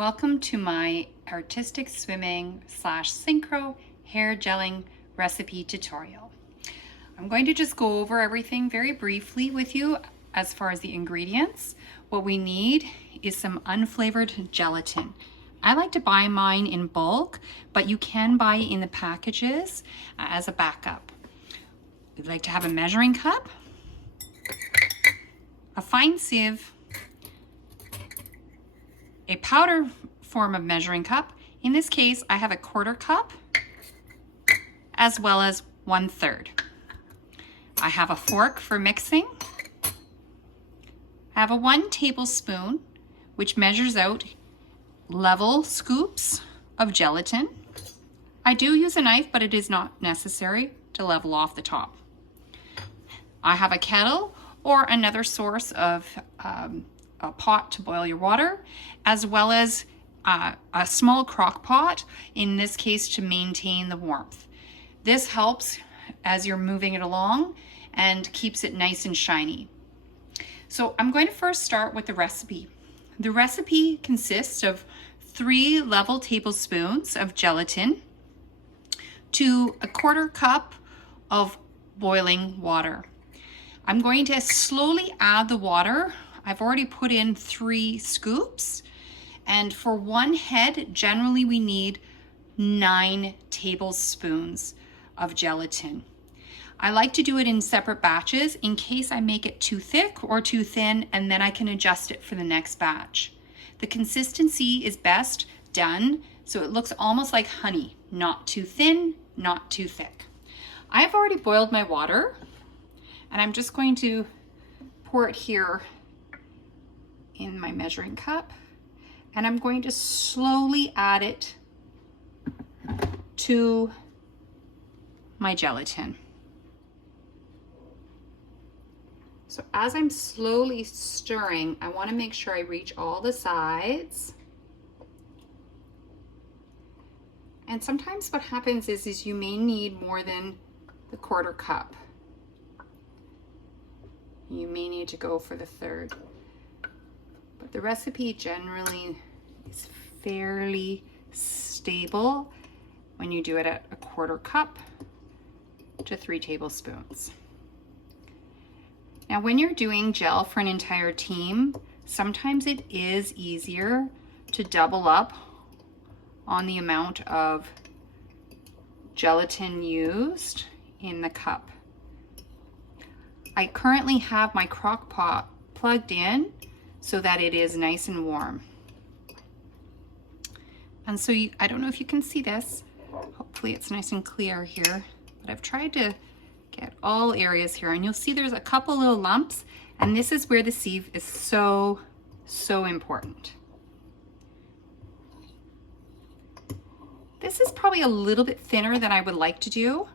Welcome to my artistic swimming / synchro hair gelling recipe tutorial. I'm going to just go over everything very briefly with you as far as the ingredients. What we need is some unflavored gelatin. I like to buy mine in bulk, but you can buy in the packages as a backup. We'd like to have a measuring cup, a fine sieve, a powder form of measuring cup. In this case, I have a 1/4 cup as well as 1/3. I have a fork for mixing. I have a 1 tablespoon, which measures out level scoops of gelatin. I do use a knife, but it is not necessary to level off the top. I have a kettle or another source of a pot to boil your water, as well as a small crock pot, in this case to maintain the warmth. This helps as you're moving it along and keeps it nice and shiny. So I'm going to first start with the recipe. The recipe consists of 3 level tablespoons of gelatin to a 1/4 cup of boiling water. I'm going to slowly add the water. I've already put in 3 scoops, and for 1 head, generally we need 9 tablespoons of gelatin. I like to do it in separate batches in case I make it too thick or too thin, and then I can adjust it for the next batch. The consistency is best done so it looks almost like honey, not too thin, not too thick. I've already boiled my water, and I'm just going to pour it here in my measuring cup, and I'm going to slowly add it to my gelatin. So as I'm slowly stirring, I want to make sure I reach all the sides. And sometimes what happens is you may need more than the 1/4 cup. You may need to go for the 1/3. But the recipe generally is fairly stable when you do it at a 1/4 cup to 3 tablespoons. Now, when you're doing gel for an entire team, sometimes it is easier to double up on the amount of gelatin used in the cup. I currently have my crock pot plugged in so that it is nice and warm. And so I don't know if you can see this. Hopefully it's nice and clear here, but I've tried to get all areas here, and you'll see there's a couple little lumps, and this is where the sieve is so important. This is probably a little bit thinner than I would like to do.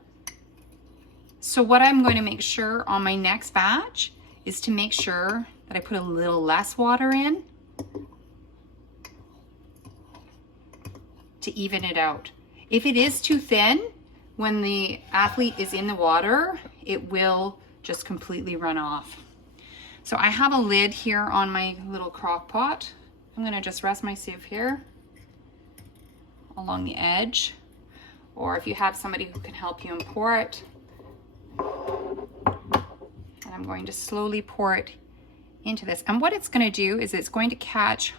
So what I'm going to make sure on my next batch is to make sure that I put a little less water in to even it out. If it is too thin, when the athlete is in the water, it will just completely run off. So I have a lid here on my little crock pot. I'm going to just rest my sieve here along the edge, or if you have somebody who can help you and pour it. And I'm going to slowly pour it into this. And what it's going to do is it's going to catch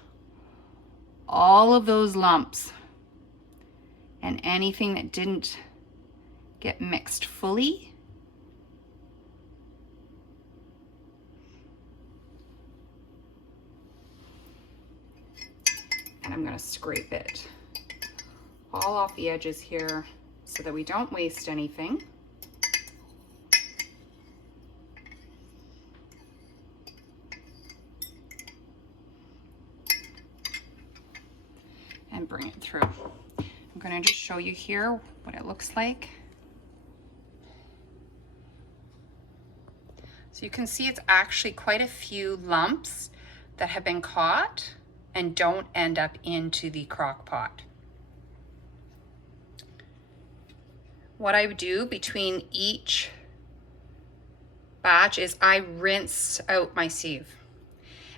all of those lumps and anything that didn't get mixed fully. And I'm going to scrape it all off the edges here so that we don't waste anything. And bring it through. I'm going to just show you here what it looks like. So you can see it's actually quite a few lumps that have been caught and don't end up into the crock pot. What I would do between each batch is I rinse out my sieve.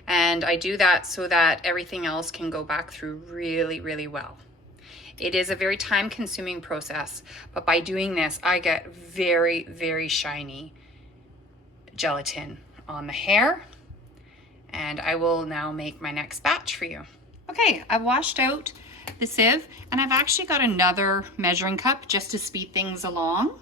And I do that so that everything else can go back through really, really well. It is a very time-consuming process, but by doing this, I get very, very shiny gelatin on the hair. And I will now make my next batch for you. Okay, I've washed out the sieve, and I've actually got another measuring cup just to speed things along.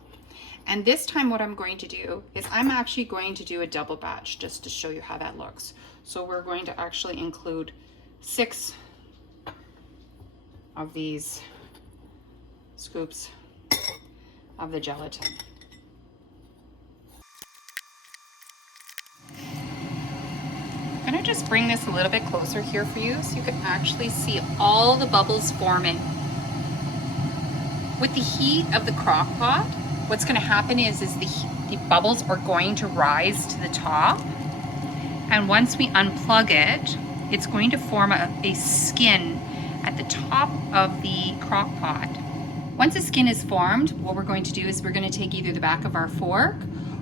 And this time what I'm going to do is I'm actually going to do a double batch just to show you how that looks. So we're going to actually include 6 of these scoops of the gelatin. I'm gonna just bring this a little bit closer here for you so you can actually see all the bubbles forming. With the heat of the crock pot, what's gonna happen is the bubbles are going to rise to the top. And once we unplug it, it's going to form a skin at the top of the crock pot. Once a skin is formed, what we're going to do is we're going to take either the back of our fork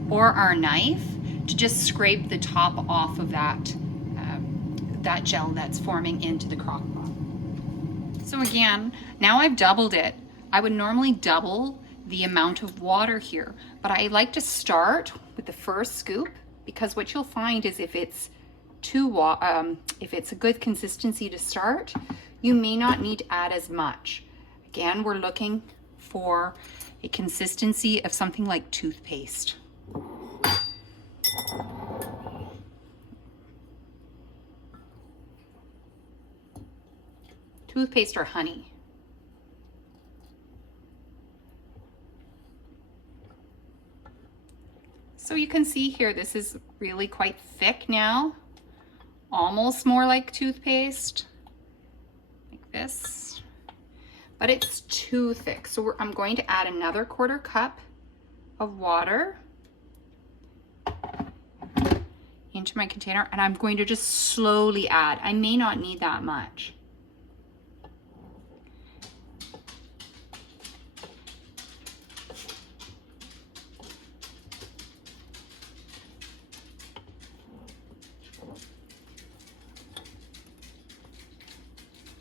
or our knife to just scrape the top off of that gel that's forming into the crock pot. So again, now I've doubled it. I would normally double the amount of water here, but I like to start with the first scoop, because what you'll find is if it's a good consistency to start, you may not need to add as much. Again, we're looking for a consistency of something like toothpaste. Toothpaste or honey. So you can see here, this is really quite thick now, almost more like toothpaste, like this, but it's too thick. So I'm going to add another 1/4 cup of water into my container, and I'm going to just slowly add. I may not need that much.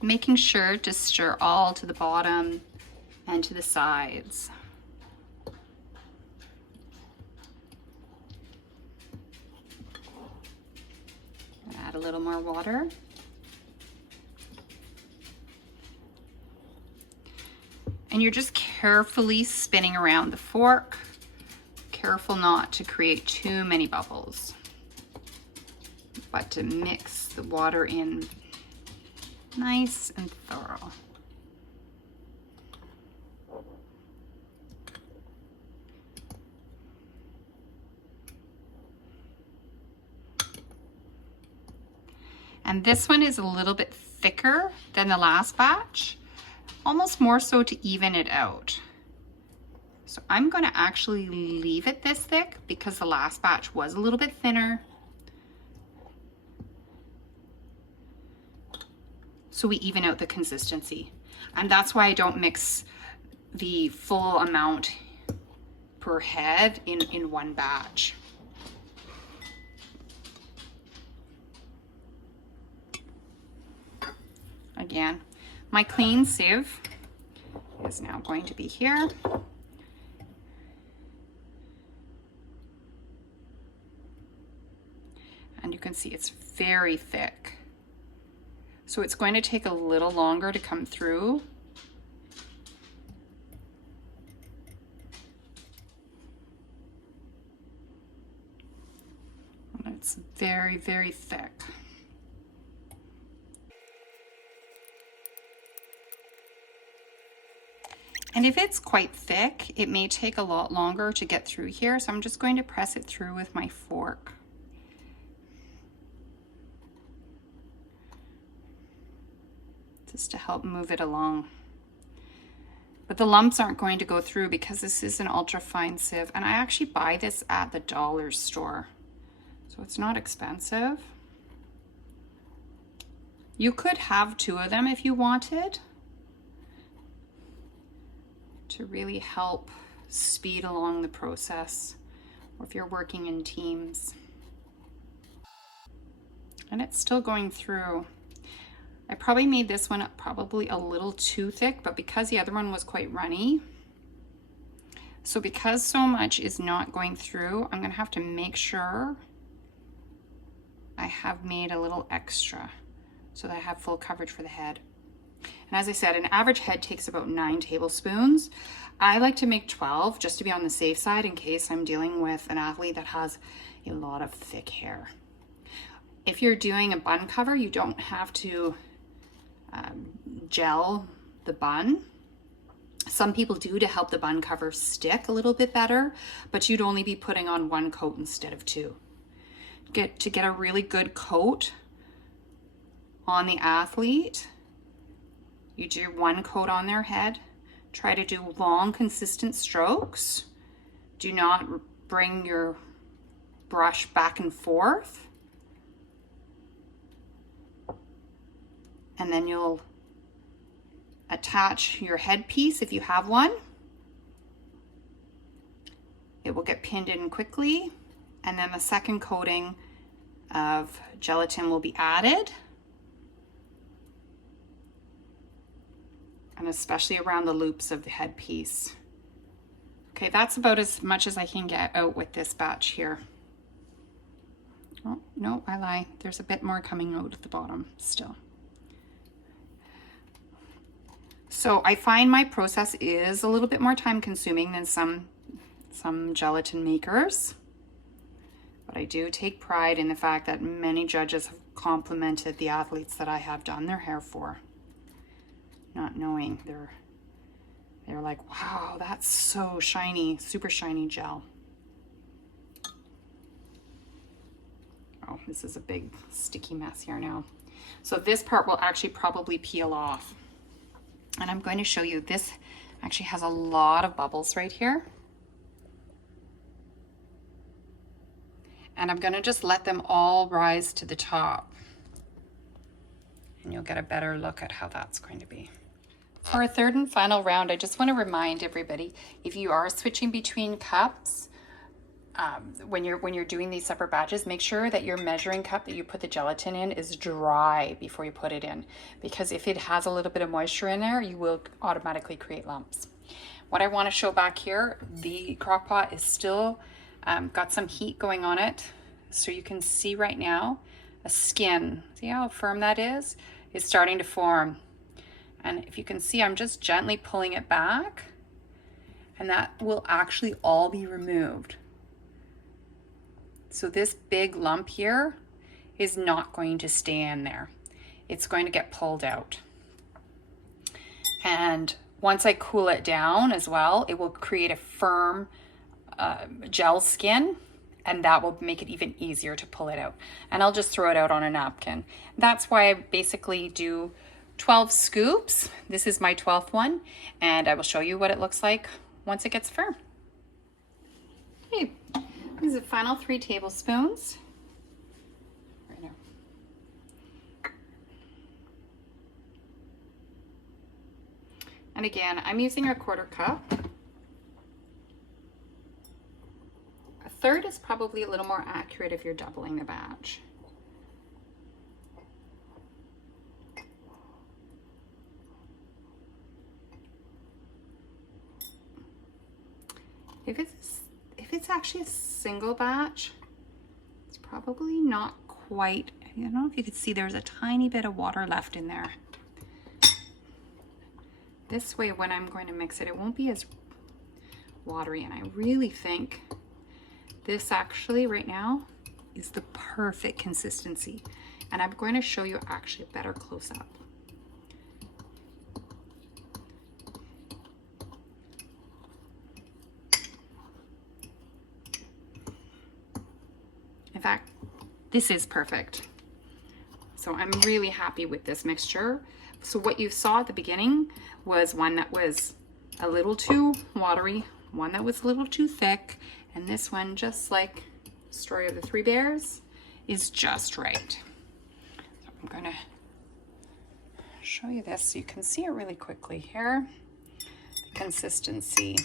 Making sure to stir all to the bottom and to the sides. Add a little more water. And you're just carefully spinning around the fork. Careful not to create too many bubbles, but to mix the water in nice and thorough. And this one is a little bit thicker than the last batch, almost more so to even it out. So I'm going to actually leave it this thick because the last batch was a little bit thinner. So we even out the consistency. And that's why I don't mix the full amount per head in one batch. Again, my clean sieve is now going to be here. And you can see it's very thick. So it's going to take a little longer to come through. And it's very, very thick. And if it's quite thick, it may take a lot longer to get through here. So I'm just going to press it through with my fork. Just to help move it along. But the lumps aren't going to go through because this is an ultra fine sieve, and I actually buy this at the dollar store, so it's not expensive. You could have 2 of them if you wanted, to really help speed along the process, or if you're working in teams. And it's still going through. I probably made this one probably a little too thick, but because the other one was quite runny, so because so much is not going through, I'm gonna have to make sure I have made a little extra so that I have full coverage for the head. And as I said, an average head takes about 9 tablespoons. I like to make 12 just to be on the safe side in case I'm dealing with an athlete that has a lot of thick hair. If you're doing a bun cover, you don't have to gel the bun. Some people do to help the bun cover stick a little bit better, but you'd only be putting on 1 coat instead of 2. To get a really good coat on the athlete, you do 1 coat on their head. Try to do long, consistent strokes. Do not bring your brush back and forth. And then you'll attach your headpiece if you have one. It will get pinned in quickly, and then the second coating of gelatin will be added, and especially around the loops of the headpiece. Okay, that's about as much as I can get out with this batch here. Oh, no, I lie. There's a bit more coming out at the bottom still. So I find my process is a little bit more time consuming than some gelatin makers, but I do take pride in the fact that many judges have complimented the athletes that I have done their hair for, not knowing they're like, wow, that's so shiny, super shiny gel. Oh, this is a big sticky mess here now. So this part will actually probably peel off. And I'm going to show you, this actually has a lot of bubbles right here. And I'm going to just let them all rise to the top. And you'll get a better look at how that's going to be. For our third and final round, I just want to remind everybody, if you are switching between cups, when you're doing these separate batches, make sure that your measuring cup that you put the gelatin in is dry before you put it in, because if it has a little bit of moisture in there, you will automatically create lumps. What I want to show back here, the crock pot is still got some heat going on it, so you can see right now a skin. See how firm that is? It's starting to form. And if you can see, I'm just gently pulling it back, and that will actually all be removed. So this big lump here is not going to stay in there. It's going to get pulled out. And once I cool it down as well, it will create a firm gel skin, and that will make it even easier to pull it out. And I'll just throw it out on a napkin. That's why I basically do 12 scoops. This is my 12th one, and I will show you what it looks like once it gets firm. Okay. These are the final 3 tablespoons. Right now. And again, I'm using a 1/4 cup. A third is probably a little more accurate if you're doubling the batch. If it's actually a single batch, it's probably not quite, I don't know if you could see there's a tiny bit of water left in there. This way, when I'm going to mix it, it won't be as watery, and I really think this actually right now is the perfect consistency. And I'm going to show you actually a better close-up. In fact, this is perfect. So I'm really happy with this mixture. So what you saw at the beginning was one that was a little too watery, one that was a little too thick, and this one, just like Story of the Three Bears, is just right. So I'm gonna show you this so you can see it really quickly here. The consistency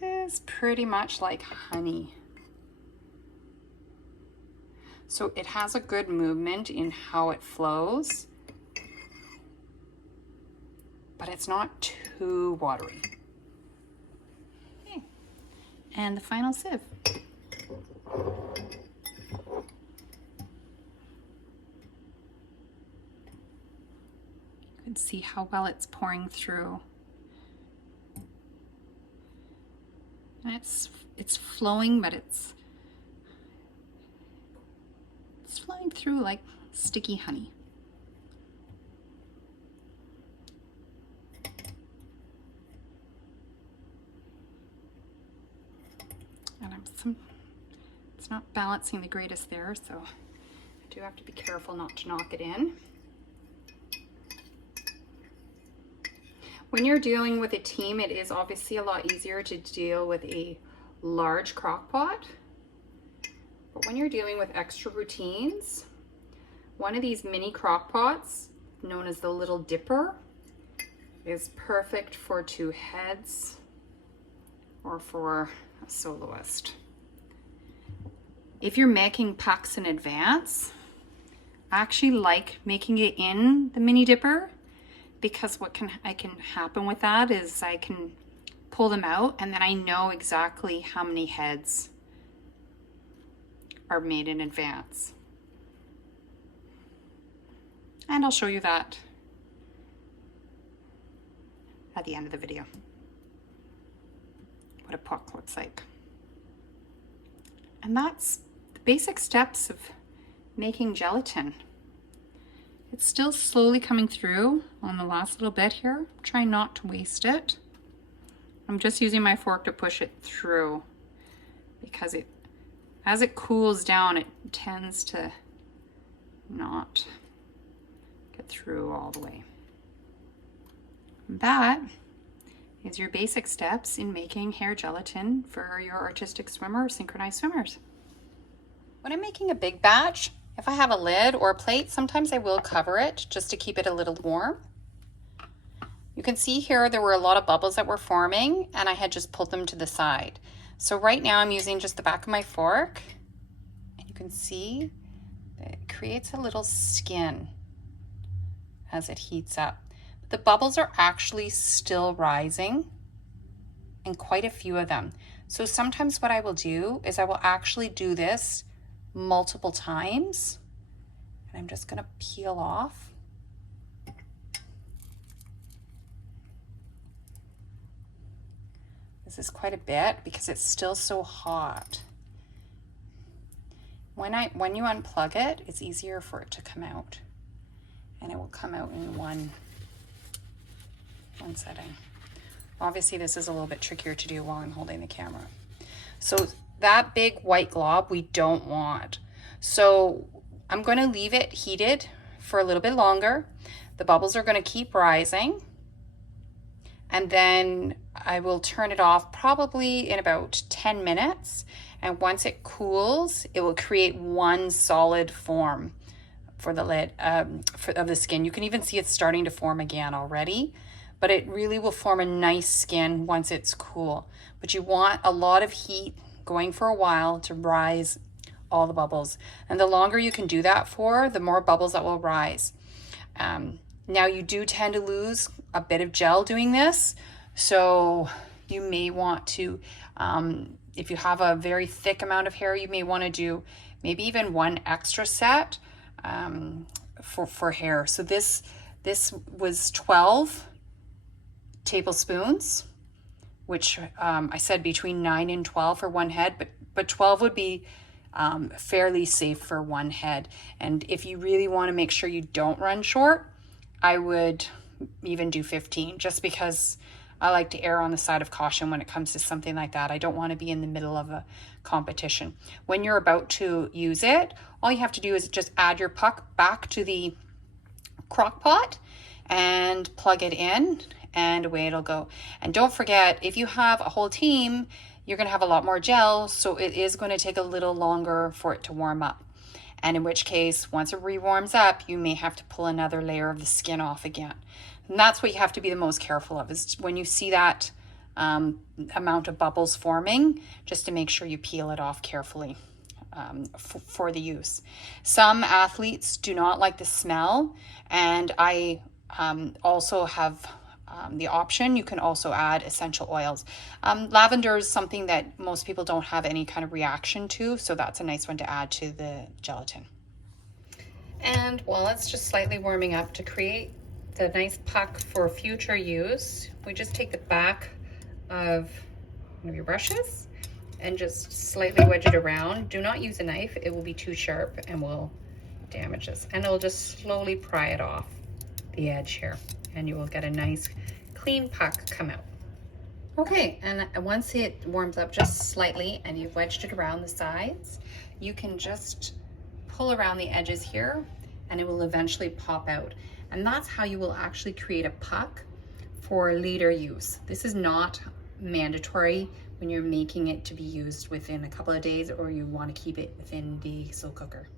is pretty much like honey. So it has a good movement in how it flows, but it's not too watery. Okay. And the final sieve. You can see how well it's pouring through. And it's flowing, but it's flowing through like sticky honey. And it's not balancing the greatest there, so I do have to be careful not to knock it in. When you're dealing with a team, it is obviously a lot easier to deal with a large crock pot. But when you're dealing with extra routines, one of these mini crock pots, known as the Little Dipper, is perfect for 2 heads or for a soloist. If you're making pucks in advance, I actually like making it in the mini dipper, because what can happen with that is I can pull them out and then I know exactly how many heads are made in advance. And I'll show you that at the end of the video, what a puck looks like. And that's the basic steps of making gelatin. It's still slowly coming through on the last little bit here. Try not to waste it. I'm just using my fork to push it through, because as it cools down, it tends to not get through all the way. That is your basic steps in making hair gelatin for your artistic swimmer or synchronized swimmers. When I'm making a big batch, if I have a lid or a plate, sometimes I will cover it just to keep it a little warm. You can see here there were a lot of bubbles that were forming, and I had just pulled them to the side. So right now I'm using just the back of my fork, and you can see that it creates a little skin as it heats up. But the bubbles are actually still rising, and quite a few of them. So sometimes what I will do is I will actually do this multiple times, and I'm just going to peel off. This is quite a bit because it's still so hot. When you unplug it, it's easier for it to come out, and it will come out in one setting. Obviously this is a little bit trickier to do while I'm holding the camera. So that big white glob we don't want. So I'm going to leave it heated for a little bit longer. The bubbles are going to keep rising, and then I will turn it off probably in about 10 minutes. And once it cools, it will create one solid form for the lid of the skin. You can even see it's starting to form again already, but it really will form a nice skin once it's cool. But you want a lot of heat going for a while to rise all the bubbles. And the longer you can do that for, the more bubbles that will rise. Now you do tend to lose a bit of gel doing this. So you may want to, if you have a very thick amount of hair, you may want to do maybe even one extra set for hair. So this was 12 tablespoons, which I said between 9 and 12 for one head, but 12 would be fairly safe for one head. And if you really want to make sure you don't run short, I would even do 15, just because I like to err on the side of caution when it comes to something like that. I don't want to be in the middle of a competition. When you're about to use it, all you have to do is just add your puck back to the crock pot and plug it in, and away it'll go. And don't forget, if you have a whole team, you're going to have a lot more gel, so it is going to take a little longer for it to warm up. And in which case, once it re-warms up, you may have to pull another layer of the skin off again. And that's what you have to be the most careful of, is when you see that amount of bubbles forming, just to make sure you peel it off carefully. for the use. Some athletes do not like the smell, and I also have the option. You can also add essential oils. Lavender is something that most people don't have any kind of reaction to, so that's a nice one to add to the gelatin. And while it's just slightly warming up, to create the nice puck for future use, we just take the back of one of your brushes and just slightly wedge it around. Do not use a knife, it will be too sharp and will damage this. And it'll just slowly pry it off the edge here, and you will get a nice clean puck come out. Okay, and once it warms up just slightly and you've wedged it around the sides, you can just pull around the edges here and it will eventually pop out. And that's how you will actually create a puck for later use. This is not mandatory when you're making it to be used within a couple of days, or you want to keep it within the slow cooker.